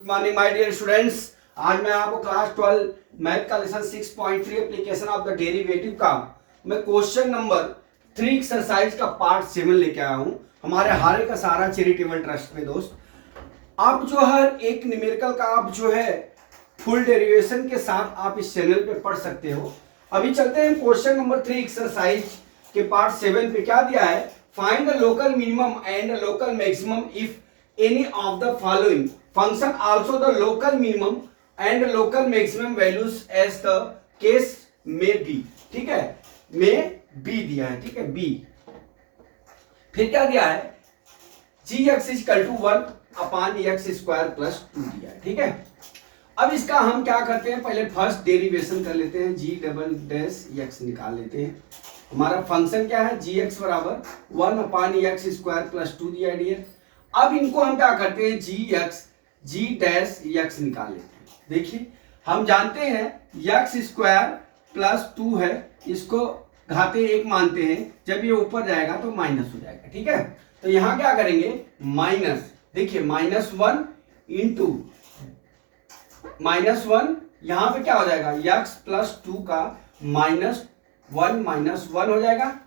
Good morning my dear students. आज मैं आपको क्लास 12 मैथ का lesson 6.3 application of the derivative का मैं क्वेश्चन नंबर 3 एक्सरसाइज का पार्ट 7 लेके आया हूं हमारे हारे का सारा चैरिटेबल ट्रस्ट में। दोस्त आप जो हर एक न्यूमेरिकल का आप जो है फुल डेरिवेशन के साथ आप इस चैनल पे पढ़ सकते हो। अभी चलते हैं क्वेश्चन नंबर 3 एक्सरसाइज के पार्ट 7 पे। क्या दिया है? Find the local minimum and local maximum if any of the following function also the local minimum and local maximum values as the case may be। ठीक है, may be दिया है। ठीक है, b। फिर क्या दिया है? gx equal to 1 upon x square plus 2 दिया है। ठीक है, अब इसका हम क्या करते हैं, पहले फर्स्ट डेरिवेशन कर लेते हैं। g डबल डैश x निकाल लेते हैं। हमारा फंक्शन क्या है? gx बराबर 1 अपॉन x स्क्वायर प्लस 2 दिया है डियर। अब इनको हम क्या करते हैं? जी डैश एक्स निकाल लेते हैं। देखिए हम जानते हैं एक्स स्क्वायर प्लस 2 है, इसको घाते 1 मानते हैं। जब ये ऊपर जाएगा तो माइनस हो जाएगा। ठीक है, तो यहां क्या करेंगे? माइनस, देखिए -1 इंटू -1, यहां पे क्या हो जाएगा? एक्स प्लस 2 का -1 हो जाएगा,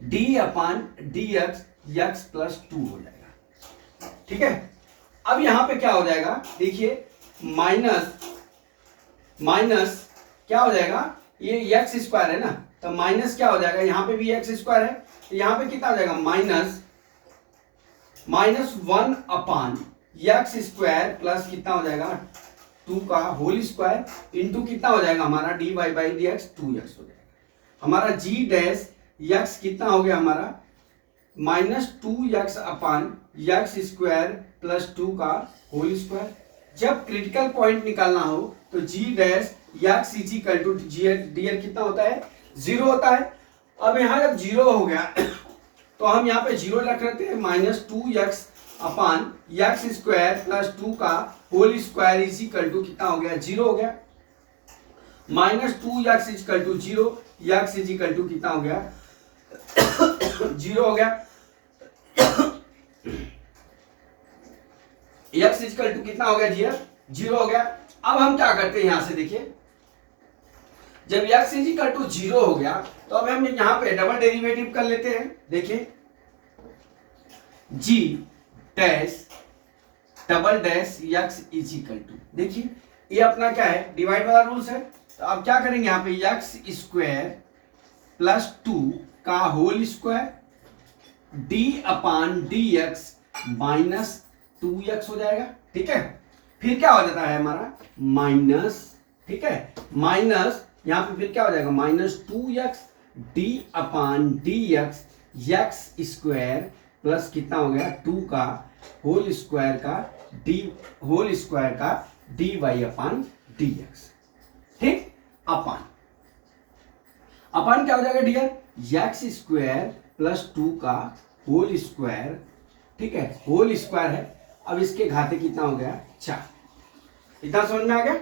D upon d x plus 2 हो जाएगा। ठीक है, अब यहां पे क्या हो जाएगा? देखिए माइनस क्या हो जाएगा? ये एक्स स्क्वायर है ना, तो माइनस क्या हो जाएगा? यहां पे भी एक्स स्क्वायर है, तो यहां पे कितना हो जाएगा? -1 अपॉन एक्स स्क्वायर प्लस कितना हो जाएगा? 2 का होल स्क्वायर इंटू कितना हो जाएगा हमारा? D y by d x 2x हो जाएगा। हमारा जी डैश एक्स कितना हो गया हमारा? -2x upon x square plus 2 का होल स्क्वायर। जब क्रिटिकल पॉइंट निकालना हो तो g dash x is equal to d कितना होता है? 0 होता है। अब यहाँ जब 0 हो गया तो हम यहाँ पे 0 रख लेते हैं। -2x upon x square plus 2 का whole square is equal to कितना हो गया? 0 हो गया। -2x is equal to 0, x is equal to कितना हो गया? 0 हो गया। x इक्वल टू कितना हो गया जी? 0 हो गया। अब हम क्या करते हैं यहां से? देखिए जब x इक्वल टू 0 हो गया तो अब हम यहां पे डबल डेरिवेटिव कर लेते हैं। देखिए g dash double dash x is equal to, देखिए ये अपना क्या है? डिवाइड वाला रूल्स है। तो अब क्या करेंगे यहां पे? x स्क्वायर प्लस 2 का whole square d upon d x minus 2x हो जाएगा। ठीक है, फिर क्या हो जाता है हमारा? माइनस, ठीक है, माइनस यहां पे फिर क्या हो जाएगा? -2x d upon d x square plus कितना हो गया? 2 का होल स्क्वायर का d y upon d x. ठीक, अपॉन क्या हो जाएगा डियर? एक्स स्क्वायर प्लस 2 का होल स्क्वायर, ठीक है, होल स्क्वायर है। अब इसके घाते कितना हो गया? 4। इतना समझ में आ गया।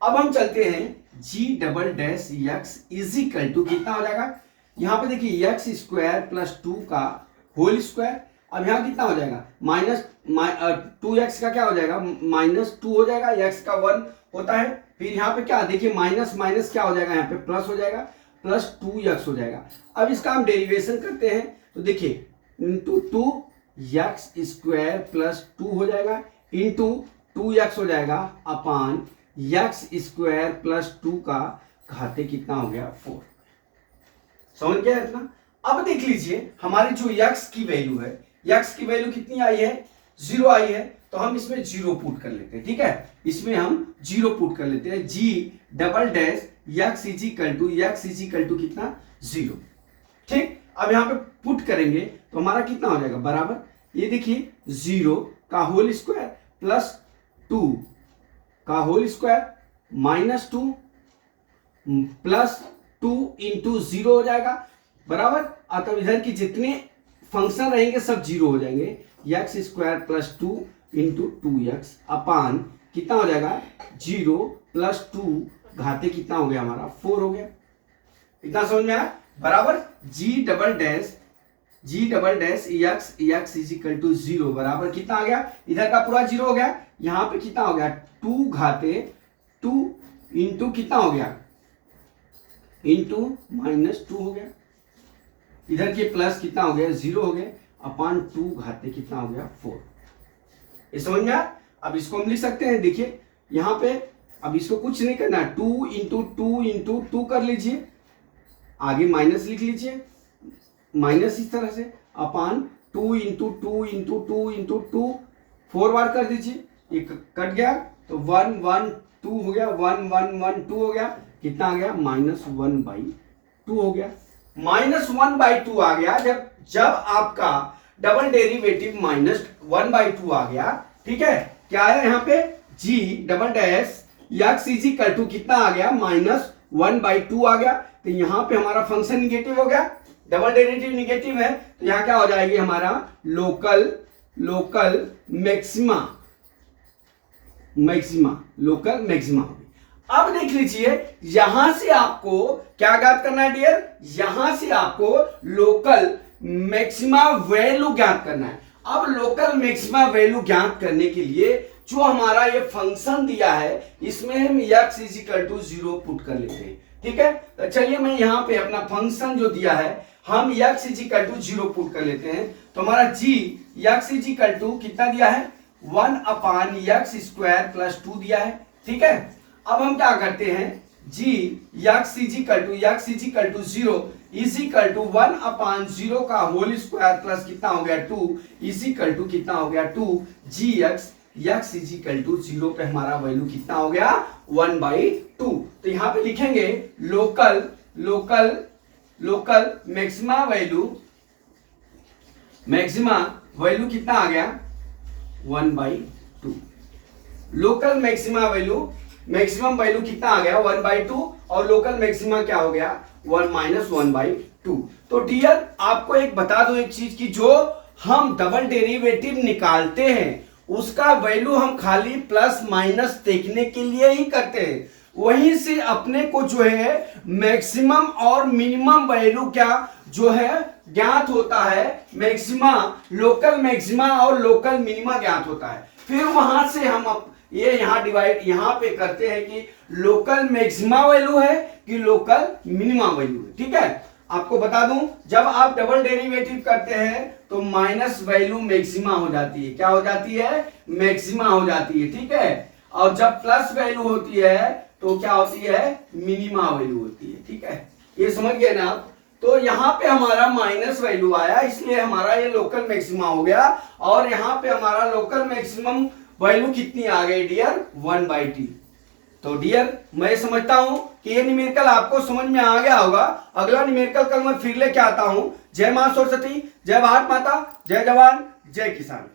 अब हम चलते हैं g double dash x is equal to कितना हो जाएगा? यहां पे देखिए एक्स स्क्वायर प्लस 2 का होल स्क्वायर। अब यहां कितना हो जाएगा? -2x का क्या हो जाएगा? -2 हो जाएगा। x का 1 होता है। फिर यहाँ पे क्या? देखिए माइनस माइनस क्या हो जाएगा? यहाँ पे प्लस हो जाएगा, प्लस 2x हो जाएगा। अब इसका हम डेरिवेशन करते हैं तो देखिए इंटू 2x स्क्वायर प्लस 2 हो जाएगा इंटू 2x हो जाएगा अपॉन x स्क्वायर प्लस 2 का घाते कितना हो गया? 4। समझ गया इतना? अब देख लीजिए हमारी जो x की वैल्यू है, x की वैल्यू कितनी आई है? 0 आई है। तो हम इसमें 0 पुट कर लेते हैं। ठीक है, इसमें हम 0 पुट कर लेते हैं। G double dash x is equal to कितना? 0। ठीक, अब यहां पे पुट करेंगे तो हमारा कितना हो जाएगा? बराबर, ये देखिए 0 का होल स्क्वायर प्लस 2 का होल स्क्वायर -2 प्लस 2 इंटू 0 हो जाएगा बराबर। तब इधर की जितने फंक्शन रहेंगे सब 0 हो जाएंगे। X square plus 2 into 2x अपान कितना हो जाएगा? 0 प्लस 2 घाते कितना हो गया हमारा? 4 हो गया। इतना समझ में आया? बराबर g double dash x is equal to 0 बराबर कितना आ गया? इधर का पूरा 0 हो गया, यहाँ पे कितना हो गया 2 घाते 2 इंटू कितना हो गया इंटू -2 हो गया, इधर के प्लस कितना हो गया 0 हो गया, अपान 2 घाते कितना हो गया 4। ये समझ में आया? अब इसको हम लिख सकते हैं, देखिए यहाँ पे अब इसको कुछ नहीं करना, 2 इंटू 2 इंटू 2 कर लीजिए, आगे माइनस लिख लीजिए, माइनस इस तरह से, अपान 2 इंटू 2 इंटू 2 इंटू 2 4 बार कर दीजिए, ये कट गया तो 1 1 2 हो गया, 1 1 1 2 हो गया, कितना आ गया -1/2 हो गया, -1/2 आ गया। जब आपका डबल डेरिवेटिव -1/2 आ गया, ठीक है, क्या आया यहाँ पे g double dash x is equal to कितना आ गया -1/2 आ गया, तो यहाँ पे हमारा फंक्शन निगेटिव हो गया, डबल डेरिवेटिव निगेटिव है, तो यहाँ क्या हो जाएगी हमारा लोकल मैक्सिमा लोकल मैक्सिमा होगी। अब देख लीजिए यहां से आपको क्या ज्ञात करना है डियर, यहां से आपको लोकल मैक्सिमा वैल्यू ज्ञात करना है। अब लोकल मैक्सिमा वैल्यू ज्ञात करने के लिए जो हमारा ये फंक्शन दिया है इसमें हम x is equal to 0 put कर लेते हैं, ठीक है। तो चलिए मैं यहाँ पे अपना फंक्शन जो दिया है हम x is equal to 0 put कर लेते हैं, तो हमारा g x is equal to कितना दिया है 1/x² प्लस 2 दिया है, ठीक है। अब हम क्या करते हैं g x is equal to 0 is equal to 1/0 का होल स्क्वायर प्लस कितना हो गया 2 इज इक्वल टू कितना हो गया 2 gx x is equal to 0 पे हमारा वैल्यू कितना हो गया 1/2। तो यहां पे लिखेंगे लोकल मैक्सिमा वैल्यू कितना आ गया 1/2। लोकल मैक्सिमम वैल्यू कितना आ गया 1/2 और लोकल मैक्सिमा क्या हो गया 1/2। तो डियर आपको एक बता दो एक चीज की, जो हम डबल डेरिवेटिव निकालते हैं उसका वैल्यू हम खाली प्लस माइनस देखने के लिए ही करते हैं, वहीं से अपने को जो है मैक्सिमम और मिनिमम वैल्यू क्या जो है ज्ञात होता है, मैक्सिमा लोकल मैक्सिमा और लोकल मिनिमा ज्ञात होता है। फिर वहां से हम ये यहाँ डिवाइड यहाँ पे करते हैं कि लोकल मैक्सिमा वैल्यू है कि लोकल मिनिमा वैल्यू है, ठीक है। आपको बता दूं जब आप डबल डेरिवेटिव करते हैं तो माइनस वैल्यू मैक्सिमा हो जाती है, क्या हो जाती है मैक्सिमा हो जाती है, ठीक है। और जब प्लस वैल्यू होती है तो क्या होती है मिनिमा वैल्यू होती है, ठीक है। ये समझ गए ना आप? तो यहाँ पे हमारा माइनस वैल्यू आया इसलिए हमारा ये लोकल मैक्सिमा हो गया, और यहाँ पे हमारा लोकल मैक्सिमम वैल्यू कितनी आ गई डियर 1/t। तो डियर मैं समझता हूं कि ये न्यूमेरिकल आपको समझ में आ गया होगा। अगला न्यूमेरिकल कल मैं फिर लेके आता हूं। जय मां सरस्वती, जय भारत माता, जय जवान, जय किसान।